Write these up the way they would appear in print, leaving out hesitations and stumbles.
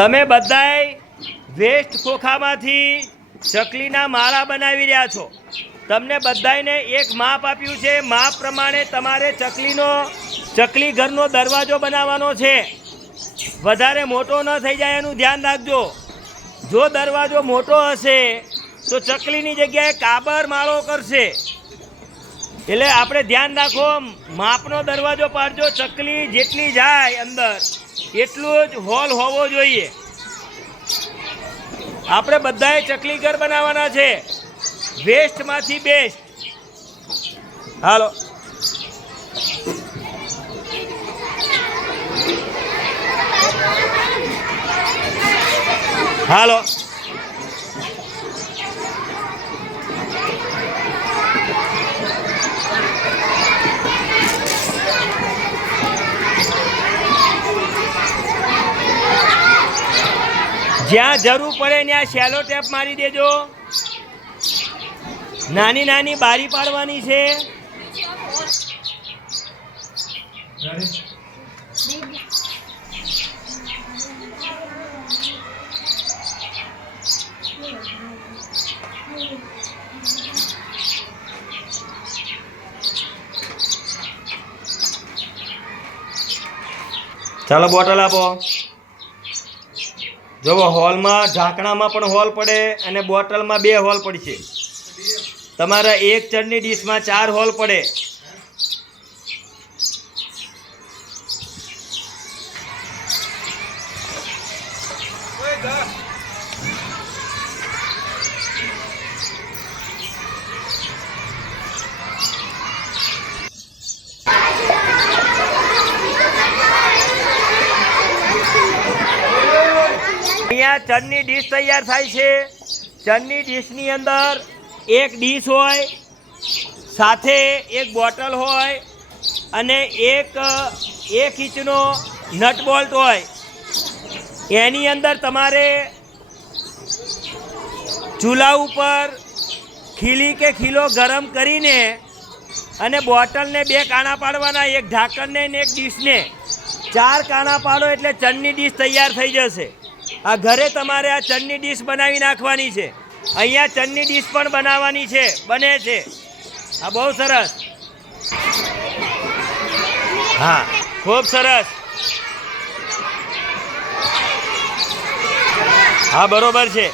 તમે બધાય વેસ્ટ ખોખામાંથી ચકલીના માળા બનાવી રહ્યા છો। તમને બધાયને એક માપ આપ્યું છે। માપ પ્રમાણે તમારે ચકલી ઘરનો દરવાજો બનાવવાનો છે। વધારે મોટો ન થઈ જાય એનું ધ્યાન રાખજો। જો દરવાજો મોટો હશે તો ચકલીની જગ્યાએ કાબર માળો કરશે। એટલે આપણે ધ્યાન રાખો, માપનો દરવાજો પાડજો। ચકલી જેટલી જાય અંદર એટલું જ હોલ હોવો જોઈએ। આપણે બધાએ ચકલી ઘર બનાવવાના છે, વેસ્ટમાંથી બેસ્ટ। હાલો, હાલો, જ્યાં જરૂર પડે ત્યાં શેલો ટેપ મારી દેજો। નાની નાની બારી પાડવાની છે। ચાલો બોટલ આપો। જો હોલમાં ઢાંકણામાં પણ હોલ પડે અને બોટલમાં 2 હોલ પડશે। તમારા એક ચણની ડીશમાં 4 હોલ પડે। અહીંયા ચણની ડીશ તૈયાર થાય છે। ચણની ડીશની અંદર એક ડીશ હોય, સાથે એક બોટલ હોય અને એક 1 ઇંચનો નટ બોલ્ટ હોય। એની અંદર તમારે ચૂલા ઉપર ખીલી કે ખીલો ગરમ કરીને અને બોટલને 2 કાણા પાડવાના, એક ઢાંકણને ને એક ડીશને 4 કાણા પાડો એટલે ચણની ડીશ તૈયાર થઈ જશે। આ ઘરે તમારે આ ચણની ડીશ બનાવી નાખવાની છે। અહીંયા ચણની ડીશ પણ બનાવવાની છે, બને છે। આ બહુ સરસ, હા, ખૂબ સરસ, હા, બરોબર છે,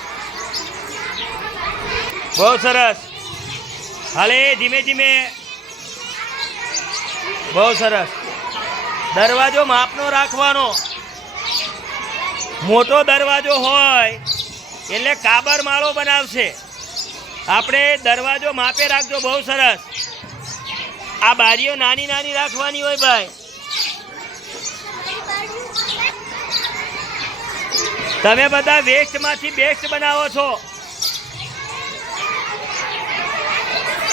બહુ સરસ। હાલે ધીમે ધીમે, બહુ સરસ। દરવાજો માપનો રાખવાનો। મોટો દરવાજો હોય એટલે કાબર માળો બનાવશે। આપણે દરવાજો માપે રાખજો, બહુ સરસ। આ બારીઓ નાની નાની રાખવાની હોય ભાઈ। તમે બધા વેસ્ટમાંથી બેસ્ટ બનાવો છો,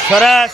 સરસ।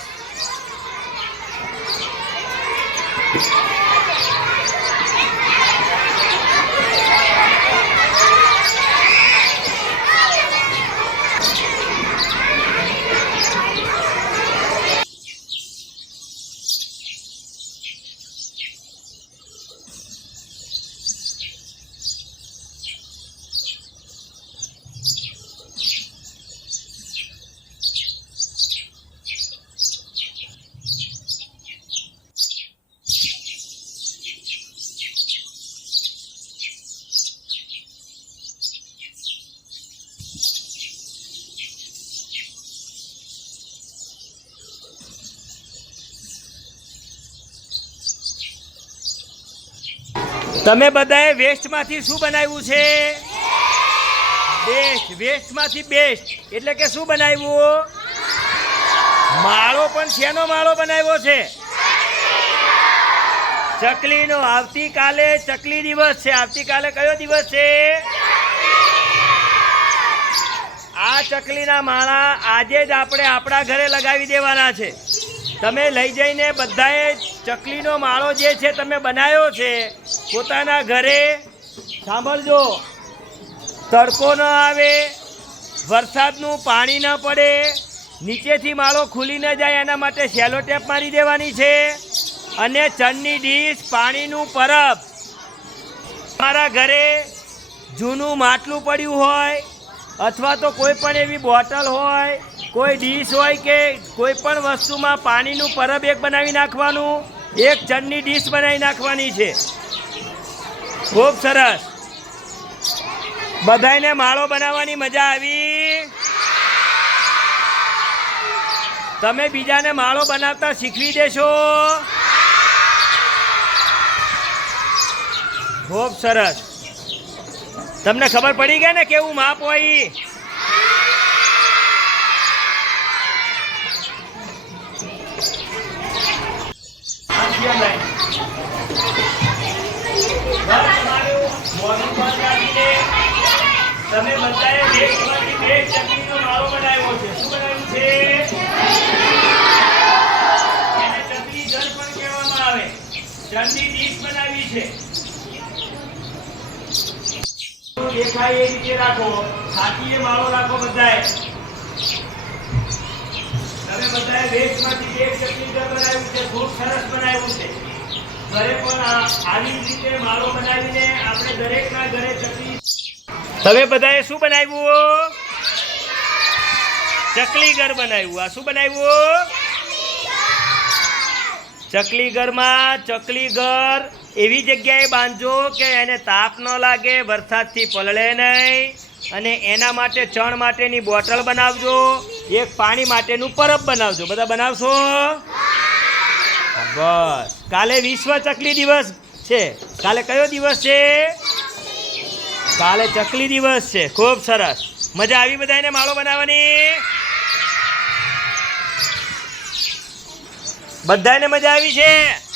તમે બધાએ વેસ્ટમાંથી શું બનાવ્યું છે? બેસ્ટ। વેસ્ટમાંથી બેસ્ટ એટલે કે શું બનાવ્યું? માળો। પણ શેનો માળો બનાવ્યો છે? ચકલીનો। આવતીકાલે ચકલી દિવસ છે। આવતીકાલે કયો દિવસ છે? આ ચકલીના માળા આજે જ આપણે આપણા ઘરે લગાવી દેવાના છે। તમે લઈ જઈને બધાએ ચકલીનો માળો જે છે તમે બનાવ્યો છે પોતાના ઘરે, સાંભળજો, તડકો ન આવે, વરસાદનું પાણી ન પડે, નીચેથી માળો ખુલી ન જાય એના માટે શેલો ટેપ મારી દેવાની છે। અને ચણની ડીશ, પાણીનું પરબ તમારા ઘરે જૂનું માટલું પડ્યું હોય અથવા તો કોઈ પણ એવી બોટલ હોય, કોઈ ડીશ હોય કે કોઈ પણ વસ્તુમાં પાણીનું પરબ એક બનાવી નાખવાનું, એક ચણની ડીશ બનાવી નાખવાની છે. ખૂબ સરસ. બધાયને માળો બનાવવાની મજા આવી? તમે બીજાને માળો બનાવતા શીખવી દેશો? ખૂબ સરસ. તમને ખબર પડી ગઈ ને કેવું માપ હોય? તમે બધાએ બે ચકલીનો માળો બનાવ્યો છે. શું બનાવ્યું છે? એને ચકલી ઘર પણ કહેવામાં આવે. ચણની ડીશ બનાવી છે. દેખાય એ રીતે રાખો, સાચીએ માળો રાખો બધાએ. તમે બધાએ વેસ્ટમાંથી એક ચકલી ઘર બનાવ્યું છે. ખૂબ સરસ બનાવ્યું છે. ઘરે પણ આવી રીતે માળો બનાવીને આપણે દરેકના ઘરે ચકલી. તમે બધાએ શું બનાવ્યું? ચકલી ઘર બનાવ્યું. આ શું બનાવ્યું? ચકલી ઘરમાં ચકલી ઘર એવી જગ્યાએ બાંધજો કે એને તાપ ન લાગે, વરસાદથી પલળે નહીં. અને એના માટે ચણ માટેની બોટલ બનાવજો, એક પાણી માટેનું પરબ બનાવજો. બધા બનાવશો? બસ. કાલે વિશ્વ ચકલી દિવસ છે. કાલે કયો દિવસ છે? કાલે ચકલી દિવસ છે. ખૂબ સરસ. મજા આવી બધાને માળો બનાવવાની? બધાને મજા આવી છે?